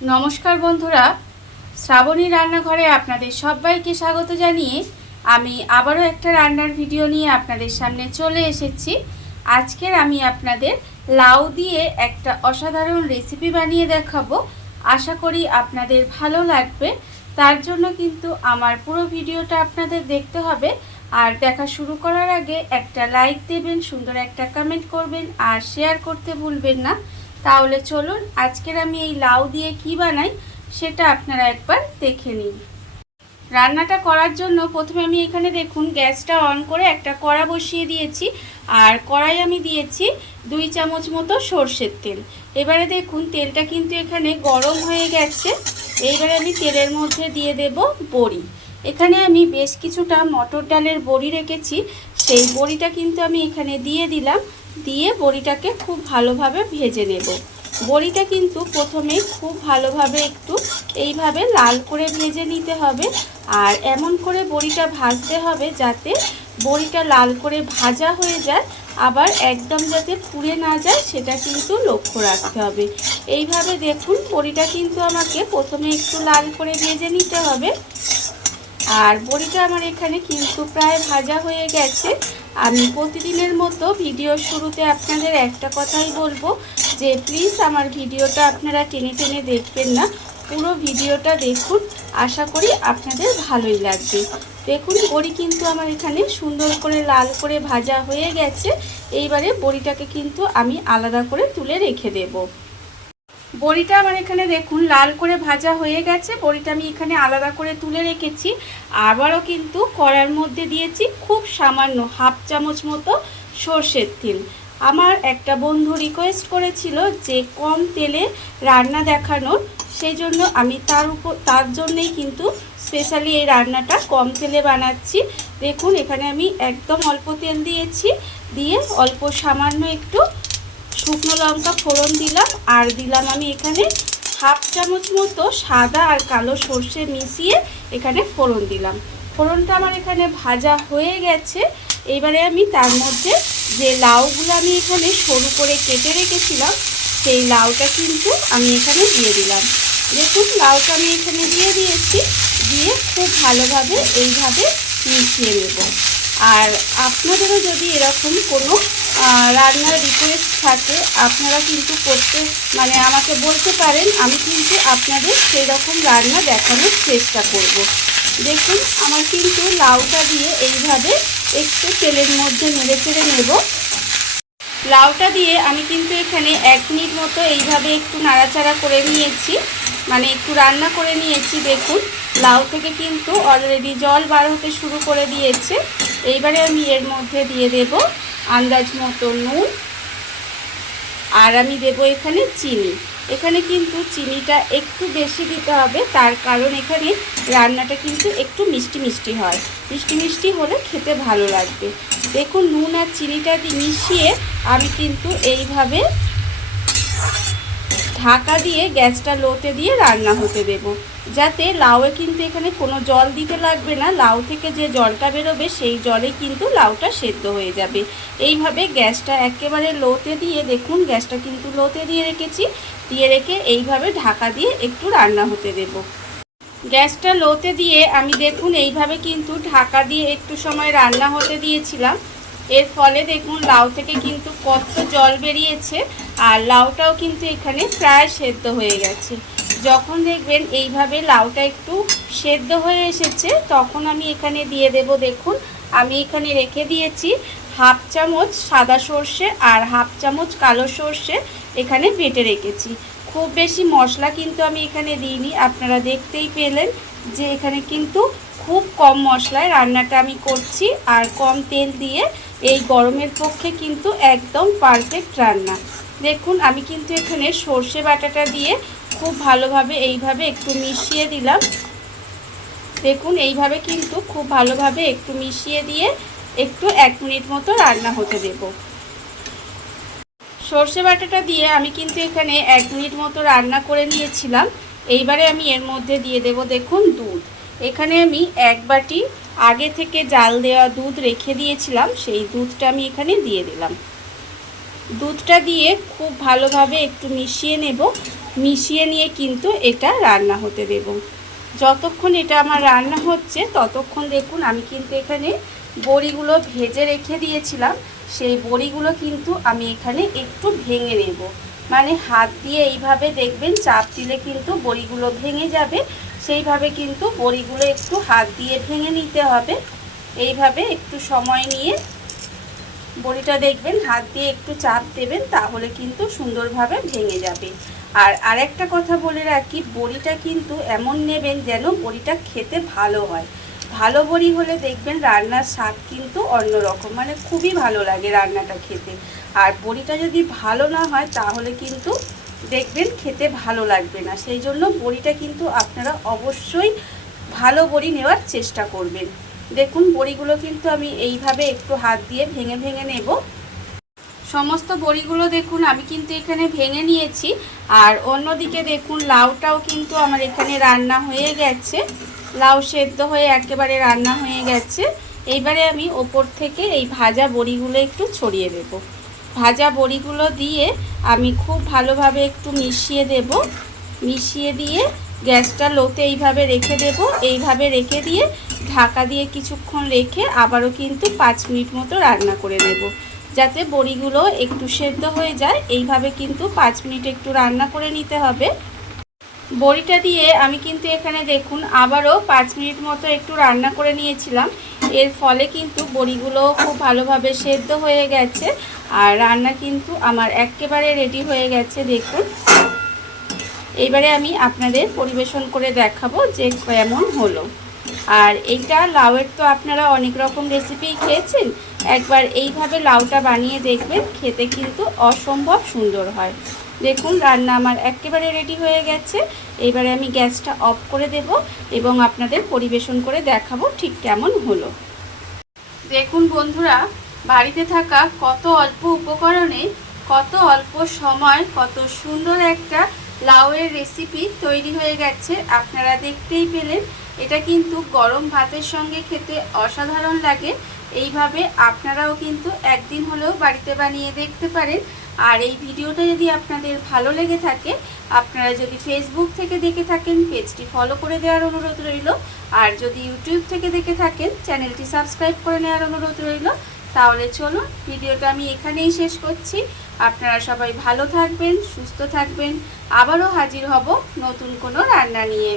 নমস্কার বন্ধুরা, শ্রাবণী রান্নাঘরে আপনাদের সবাইকে স্বাগত জানিয়ে আমি আবারও একটা রান্নার ভিডিও নিয়ে আপনাদের সামনে চলে এসেছি। আজকের আমি আপনাদের লাউ দিয়ে একটা অসাধারণ রেসিপি বানিয়ে দেখাবো। আশা করি আপনাদের ভালো লাগবে। তার জন্য কিন্তু আমার পুরো ভিডিওটা আপনাদের দেখতে হবে। আর দেখা শুরু করার আগে একটা লাইক দেবেন, সুন্দর একটা কমেন্ট করবেন আর শেয়ার করতে ভুলবেন না। তাহলে চলুন আজকের আমি এই লাউ দিয়ে কি বানাই সেটা আপনারা একবার দেখে নিন। রান্নাটা করার জন্য প্রথমে আমি এখানে দেখুন গ্যাসটা অন করে একটা কড়া বসিয়ে দিয়েছি। আর কড়াই আমি দিয়েছি 2 চামচ মতো সর্ষের তেল। এবারে দেখুন তেলটা কিন্তু এখানে গরম হয়ে গেছে। এইবারে আমি তেলের মধ্যে দিয়ে দেব বড়ি। এখানে আমি বেশ কিছুটা মটর ডালের বড়ি রেখেছি, সেই বড়িটা কিন্তু আমি এখানে দিয়ে দিলাম। দিয়ে বড়িটাকে খুব ভালোভাবে ভেজে নেব। বড়িটা কিন্তু প্রথমে খুব ভালোভাবে একটু এইভাবে লাল করে ভেজে নিতে হবে। আর এমন করে বড়িটা ভাজতে হবে যাতে বড়িটা লাল করে ভাজা হয়ে যায়, আবার একদম যাতে পুড়ে না যায় সেটা কিন্তু লক্ষ্য রাখতে হবে। এইভাবে দেখুন বড়িটা কিন্তু আমাকে প্রথমে একটু লাল করে ভেজে নিতে হবে। আর বড়িটা আমার এখানে কিন্তু প্রায় ভাজা হয়ে গেছে। আমি প্রতিদিনের মতো ভিডিওর শুরুতে আপনাদের একটা কথাই বলবো যে প্লিজ আমার ভিডিওটা আপনারা টেনে টেনে দেখবেন না, পুরো ভিডিওটা দেখুন। আশা করি আপনাদের ভালোই লাগবে। দেখুন বড়ি কিন্তু আমার এখানে সুন্দর করে লাল করে ভাজা হয়ে গেছে। এইবারে বড়িটাকে কিন্তু আমি আলাদা করে তুলে রেখে দেব। বড়িটা আমার এখানে দেখুন লাল করে ভাজা হয়ে গেছে। বড়িটা আমি এখানে আলাদা করে তুলে রেখেছি। আবারও কিন্তু কড়ার মধ্যে দিয়েছি খুব সামান্য হাফ চামচ মতো সর্ষের তেল। আমার একটা বন্ধু রিকোয়েস্ট করেছিল যে কম তেলে রান্না দেখানোর, সেই জন্য আমি তার জন্যেই কিন্তু স্পেশালি এই রান্নাটা কম তেলে বানাচ্ছি। দেখুন এখানে আমি একদম অল্প তেল দিয়েছি, দিয়ে অল্প সামান্য একটু শুকনো লঙ্কা ফোড়ন দিলাম। আর দিলাম আমি এখানে হাফ চামচ মতো সাদা আর কালো সর্ষে মিশিয়ে এখানে ফোড়ন দিলাম। ফোড়নটা আমার এখানে ভাজা হয়ে গেছে। এবারে আমি তার মধ্যে যে লাউগুলো আমি এখানে সরু করে কেটে রেখেছিলাম সেই লাউটা কিন্তু আমি এখানে দিয়ে দিলাম। দেখুন লাউটা আমি এখানে দিয়ে দিয়েছি। দিয়ে খুব ভালোভাবে এইভাবে মিশিয়ে নেব। আর আপনাদেরও যদি এরকম কোনো রান্নার রিকোয়েস্ট থাকে আপনারা কিন্তু আমাকে বলতে পারেন, আমি কিন্তু আপনাদের সেই রকম রান্না দেখানোর চেষ্টা করব। দেখুন আমার কিন্তু লাউটা দিয়ে এইভাবে একটু তেলের মধ্যে নেড়ে চেড়ে নেব। লাউটা দিয়ে আমি কিন্তু এখানে 1 মিনিট মতো এইভাবে একটু নাড়াচাড়া করে নিয়েছি, একটু রান্না করে নিয়েছি। দেখুন লাউ থেকে কিন্তু অলরেডি জল বার হতে শুরু করে দিয়েছে। এইবারে আমি এর মধ্যে দিয়ে দেব আন্দাজ মতো নুন। আর আমি দেব এখানে চিনি। এখানে কিন্তু চিনিটা একটু বেশি দিতে হবে, তার কারণ এখানে রান্নাটা কিন্তু একটু মিষ্টি মিষ্টি হয়। মিষ্টি মিষ্টি হলে খেতে ভালো লাগবে। দেখুন নুন আর চিনিটা মিশিয়ে আমি কিন্তু এইভাবে ঢাকা দিয়ে গ্যাসটা লোতে দিয়ে রান্না হতে দেব, যাতে লাউয়ে কিন্তু এখানে কোনো জল দিতে লাগবে না। লাউ থেকে যে জলটা বেরোবে সেই জলে কিন্তু লাউটা সেদ্ধ হয়ে যাবে। এইভাবে গ্যাসটা একেবারে লোতে দিয়ে, দেখুন গ্যাসটা কিন্তু লোতে দিয়ে রেখেছি, দিয়ে রেখে এইভাবে ঢাকা দিয়ে একটু রান্না হতে দেব। গ্যাসটা লোতে দিয়ে আমি দেখুন এইভাবে কিন্তু ঢাকা দিয়ে একটু সময় রান্না হতে দিয়েছিলাম। এর ফলে দেখুন লাউ থেকে কিন্তু কত জল বেরিয়েছে। আর লাউটাও কিন্তু এখানে প্রায় সেদ্ধ হয়ে গেছে। যখন দেখবেন এইভাবে লাউটা একটু সেদ্ধ হয়ে এসেছে তখন আমি এখানে দিয়ে দেব, দেখুন আমি এখানে রেখে দিয়েছি হাফ চামচ সাদা সর্ষে আর হাফ চামচ কালো সর্ষে এখানে বেটে রেখেছি। খুব বেশি মশলা কিন্তু আমি এখানে দিইনি, আপনারা দেখতেই পেলেন যে এখানে কিন্তু খুব কম মশলায় রান্নাটা আমি করছি। আর কম তেল দিয়ে এই গরমের পক্ষে কিন্তু একদম পারফেক্ট রান্না। দেখুন আমি কিন্তু এখানে সর্ষে বাটাটা দিয়ে খুব ভালোভাবে এইভাবে একটু মিশিয়ে দিলাম। দেখুন এইভাবে কিন্তু খুব ভালোভাবে একটু মিশিয়ে দিয়ে একটু 1 মিনিট মতো রান্না হতে দেব। সর্ষে বাটাটা দিয়ে আমি কিন্তু এখানে 1 মিনিট মতো রান্না করে নিয়েছিলাম। এইবারে আমি এর মধ্যে দিয়ে দেব দেখুন দুধ। এখানে আমি 1 বাটি আগে থেকে জাল দেওয়া দুধ রেখে দিয়েছিলাম, সেই দুধটা আমি এখানে দিয়ে দিলাম। দুধটা দিয়ে খুব ভালোভাবে একটু মিশিয়ে নেব। মিশিয়ে নিয়ে কিন্তু এটা রান্না হতে দেব। যতক্ষণ এটা আমার রান্না হচ্ছে ততক্ষণ দেখুন আমি কিন্তু এখানে বড়িগুলো ভেজে রেখে দিয়েছিলাম। সেই বড়িগুলো কিন্তু আমি এখানে একটু ভেঙে নেব, মানে হাত দিয়ে এইভাবে দেখবেন চাপ দিলে কিন্তু বড়িগুলো ভেঙে যাবে। সেইভাবে কিন্তু বড়িগুলো একটু হাত দিয়ে ভেঙে নিতে হবে। এইভাবে একটু সময় নিয়ে বড়িটা দেখবেন হাত দিয়ে একটু চাপ দেবেন, তাহলে কিন্তু সুন্দরভাবে ভেঙে যাবে। আর আরেকটা কথা বলে রাখি, বড়িটা কিন্তু এমন নেবেন যেন বড়িটা খেতে ভালো হয়। ভালো বড়ি হলে দেখবেন রান্নার স্বাদ কিন্তু অন্যরকম, মানে খুবই ভালো লাগে রান্নাটা খেতে। আর বড়িটা যদি ভালো না হয় তাহলে কিন্তু দেখবেন খেতে ভালো লাগবে না। সেই জন্য বড়িটা কিন্তু আপনারা অবশ্যই ভালো বড়ি নেওয়ার চেষ্টা করবেন। দেখুন বড়িগুলো কিন্তু আমি এইভাবে একটু হাত দিয়ে ভেঙে ভেঙে নেব। সমস্ত বড়িগুলো দেখুন আমি কিন্তু এখানে ভেঙে নিয়েছি। আর অন্যদিকে দেখুন লাউটাও কিন্তু আমার এখানে রান্না হয়ে গেছে। লাউ সেদ্ধ হয়ে একেবারে রান্না হয়ে গেছে। এইবারে আমি ওপর থেকে এই ভাজা বড়িগুলো একটু ছড়িয়ে দেব। ভাজা বড়িগুলো দিয়ে আমি খুব ভালোভাবে একটু মিশিয়ে দেব। মিশিয়ে দিয়ে গ্যাসটা লোতে এইভাবে রেখে দেব। এইভাবে রেখে দিয়ে ঢাকা দিয়ে কিছুক্ষণ রেখে আবারও কিন্তু 5 মিনিট মতো রান্না করে নেব, যাতে বড়িগুলো একটু সেদ্ধ হয়ে যায়। এইভাবে কিন্তু 5 মিনিট একটু রান্না করে নিতে হবে। বড়িটা দিয়ে আমি কিন্তু এখানে দেখুন আবারও 5 মিনিট মতো একটু রান্না করে নিয়েছিলাম। এর ফলে কিন্তু বড়িগুলো খুব ভালোভাবে সেদ্ধ হয়ে গেছে। আর রান্না কিন্তু আমার একেবারে রেডি হয়ে গেছে দেখুন। এইবারে আমি আপনাদের পরিবেশন করে দেখাবো যে কেমন হলো। আর এইটা লাউয়ের তো আপনারা অনেক রকম রেসিপি খেয়েছেন, একবার এইভাবে লাউটা বানিয়ে দেখবেন, খেতে কিন্তু অসম্ভব সুন্দর হয়। দেখুন রান্না আমার একেবারে রেডি হয়ে গেছে। এবারে আমি গ্যাসটা অফ করে দেব এবং আপনাদের পরিবেশন করে দেখাবো ঠিক কেমন হলো। দেখুন বন্ধুরা, বাড়িতে থাকা কত অল্প উপকরণে কত অল্প সময় কত সুন্দর একটা লাউয়ের রেসিপি তৈরি হয়ে গেছে, আপনারা দেখতেই পেলেন। এটা কিন্তু গরম ভাতের সঙ্গে খেতে অসাধারণ লাগে। এইভাবে আপনারাও কিন্তু একদিন হলেও বাড়িতে বানিয়ে দেখতে পারেন। আর এই ভিডিওটা যদি আপনাদের ভালো লেগে থাকে, আপনারা যদি ফেসবুক থেকে দেখে থাকেন পেজটি ফলো করে দেওয়ার অনুরোধ রইল। আর যদি ইউটিউব থেকে দেখে থাকেন চ্যানেলটি সাবস্ক্রাইব করে নেওয়ার অনুরোধ রইল। তাহলে চলুন ভিডিওটা আমি এখানেই শেষ করছি। আপনারা সবাই ভালো থাকবেন, সুস্থ থাকবেন। আবারও হাজির হব নতুন কোনো রান্না নিয়ে।